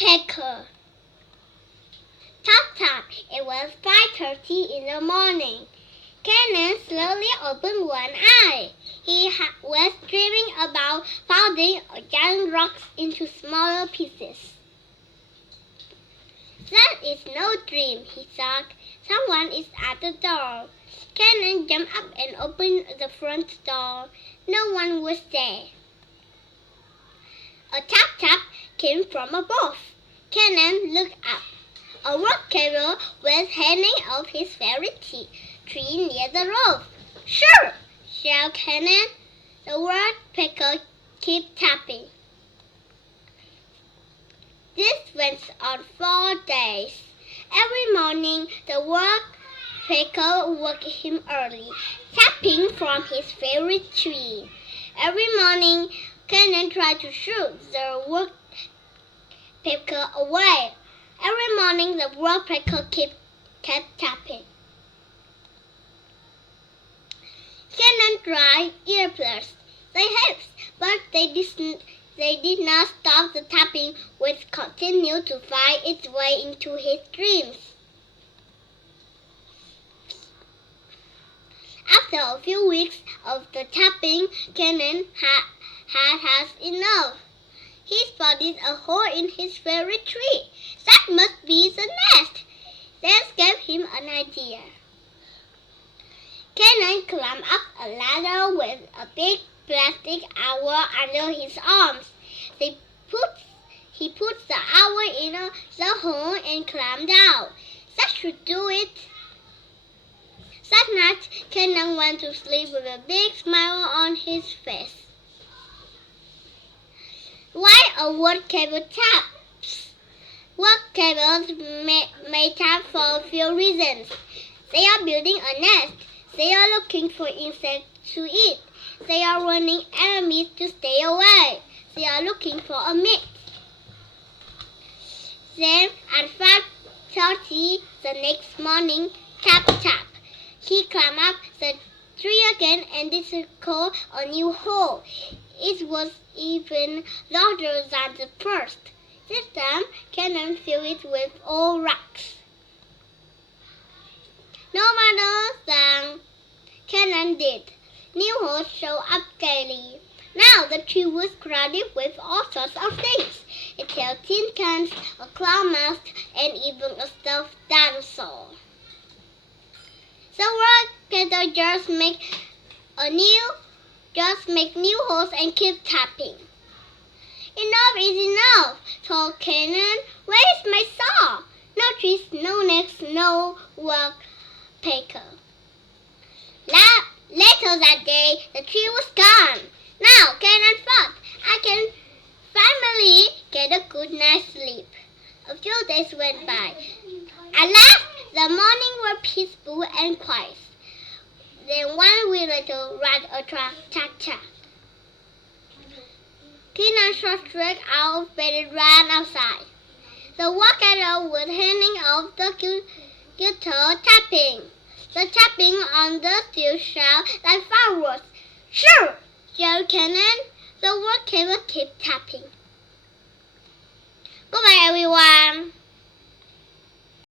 woodpecker. Tap tap, it was 5:30 in the morning. Cannon slowly opened one eye. He was dreaming about folding giant rocks into smaller pieces. That is no dream, he thought. Someone is at the door. Cannon jumped up and opened the front door. No one was there. A tap-tap came from above. Cannon looked up. A woodpecker was hanging off his fairy tree near the roof. "Sure!" shouted Cannon. The woodpecker kept tapping. This went on 4 days. Every morning, the woodpecker woke him early, tapping from his favorite tree. Every morning, Cannon tried to shoot the woodpecker away. Every morning, the woodpecker kept tapping. Cannon tried earplugs. They helped, but they did not stop the tapping, which continued to find its way into his dreams. After a few weeks of the tapping, Cannon had enough. He spotted a hole in his fairy tree. That must be the nest. This gave him an idea. Cannon climbed up a ladder with a big plastic owl under his arms. He put the owl in the hole and climbed out. That should do it. That night, Cannon went to sleep with a big smile on his face. Why a woodpecker taps? Woodpeckers may tap for a few reasons. They are building a nest. They are looking for insects to eat. They are warning enemies to stay away. They are looking for a mate. Then at 5:30 the next morning, tap tap. He climbed up the tree again and discovered a new hole. It was even larger than the first. This time, Cannon filled it with old rocks. No matter than Cannon did, new holes showed up daily. Now the tree was crowded with all sorts of things. It held tin cans, a clown mask, and even a stuffed dinosaur. The woodpecker just make new holes and keep tapping. Enough is enough, told Cannon. Where is my saw? No trees, no necks, no woodpecker. Later that day, the tree was gone. Now Cannon thought, I can finally get a good night's sleep. A few days went by. At last, the morning were peaceful and quiet. Then 1 week later, ran a cha-cha. Cannon shot straight out of bed and ran outside. The woodpecker was hanging off the guitar tapping. The tapping on the steel shouted like fireworks. Sure! yelled Cannon. The woodpecker kept tapping. Goodbye, everyone.